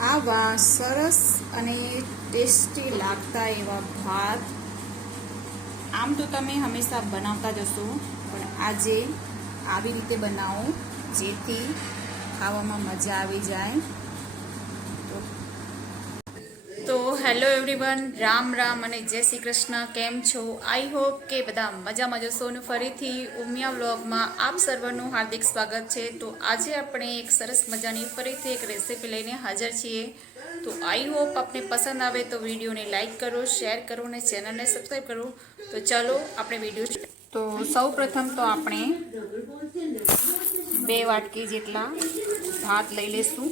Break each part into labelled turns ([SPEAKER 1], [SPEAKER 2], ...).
[SPEAKER 1] આવા સરસ અને ટેસ્ટી લાગતા એવા ભાત. આમ તો તમે હંમેશા બનાવતા જ હશો, પણ આજે આવી રીતે બનાવો જેથી ખાવામાં મજા આવી જાય તો હેલો એવરીવન, રામ રામ અને જય શ્રી કૃષ્ણ. કેમ છો? આઈ હોપ કે બધા મજામાં જશો અને ફરીથી ઉમિયા વ્લોગમાં આપ સર્વનું હાર્દિક સ્વાગત છે. તો આજે આપણે એક સરસ મજાની ફરીથી એક રેસીપી લઈને હાજર છીએ. તો આઈ હોપ આપને પસંદ આવે તો વિડીયોને લાઈક કરો, શેર કરો અને ચેનલને સબસ્ક્રાઈબ કરો. તો ચાલો આપણે વીડિયો તો સૌ તો આપણે બે વાટકી જેટલા ભાત લઈ લેશું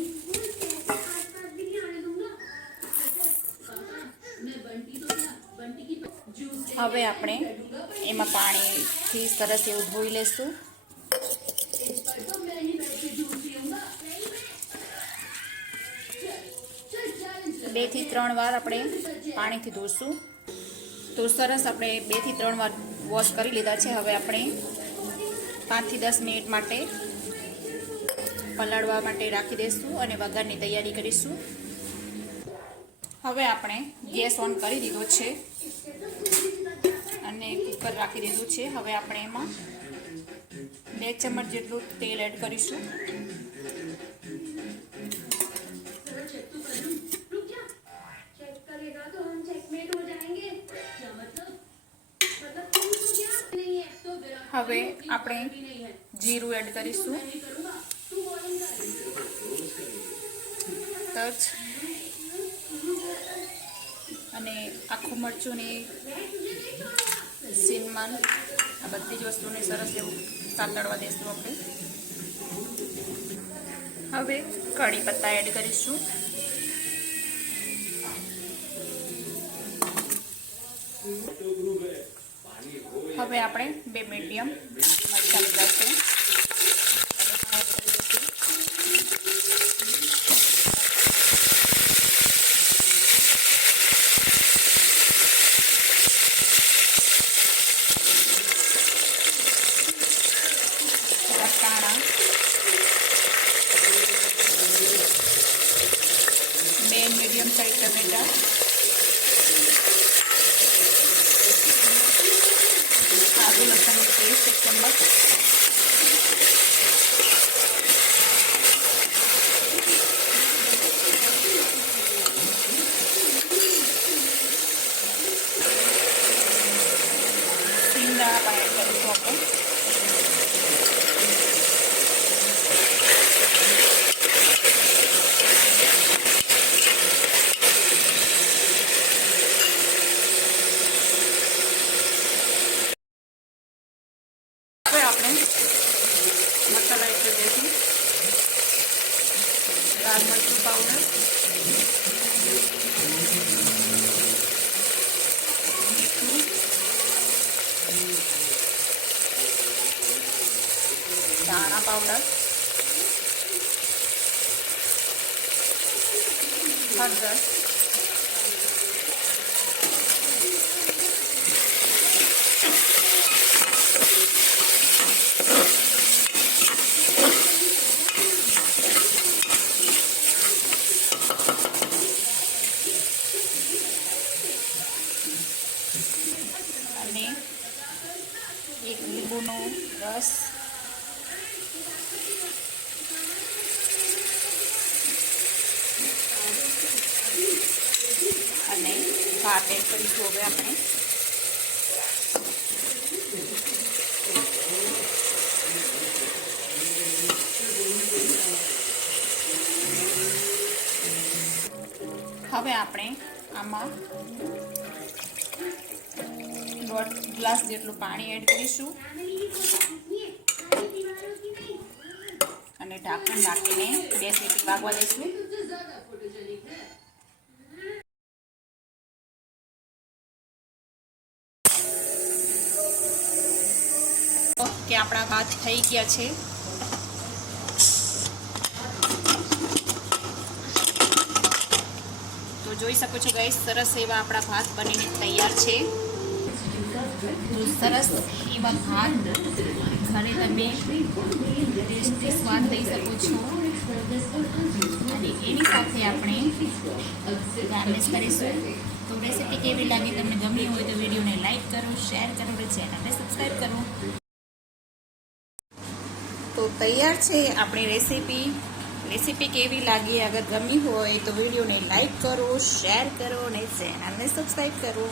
[SPEAKER 1] હવે આપણે એમાં પાણીથી સરસ એવું ધોઈ લેશું. બેથી ત્રણ વાર આપણે પાણીથી ધોશું. તો સરસ આપણે બેથી ત્રણ વાર વોશ કરી લીધા છે. હવે આપણે પાંચથી દસ મિનિટ માટે પલાળવા માટે રાખી દઈશું અને વઘારની તૈયારી કરીશું. હવે આપણે ગેસ ઓન કરી દીધો છે અને કુકર રાખી દીધું છે. હવે આપણે એમાં બે ચમચ જેટલું તેલ એડ કરીશું. હવે આપણે જીરું એડ કરીશું. તજ અને આખું મરચું ને સીનમાન આ બધી જ વસ્તુને સરસ એવું સાતડવા દઈશું આપણે. હવે કઢી પત્તા એડ કરીશું. હવે આપણે બે મીડિયમ મરચાં લીધા છે અને એડ કરી દઈશું. વટાણા બે મીડિયમ સાઇઝ ટમેટા આદુ લસણની પેસ્ટ એક ચમચ સિંગદાણા પણ એડ કરીશું આપણે હવે આપણે મસાલા એડ કરી દઈશું લાલ મરચું પાવડર અને એક લીંબુનો રસ. અને ભાત એડ કરીશું હવે આપણે. હવે આપણે આમાં દોઢ ગ્લાસ જેટલું પાણી એડ કરીશું. અને ઢાંકણ નાખીને બે સીટી પાકવા દઈશું. કે આપણા ભાત થઈ ગયા છે. તો જોઈ શકો છો ગઈ સરસ એવા આપણા ભાત બનીને તૈયાર છે. સરસ એવા ભાત. ઘરે તમે ટેસ્ટી સ્વાદ લઈ શકો છો. અને એની સાથે આપણે ગાર્નિશ કરીશું. તો રેસીપી કેવી લાગી તમને ગમી હોય તો વિડીયોને લાઈક કરો શેર કરો અને ચેનલને સબસ્ક્રાઈબ કરો. તો તૈયાર છે આપણી રેસીપી રેસીપી કેવી લાગી, અગર ગમી હોય તો વિડીયોને લાઈક કરો શેર કરો અને ચેનલને સબસ્ક્રાઈબ કરો.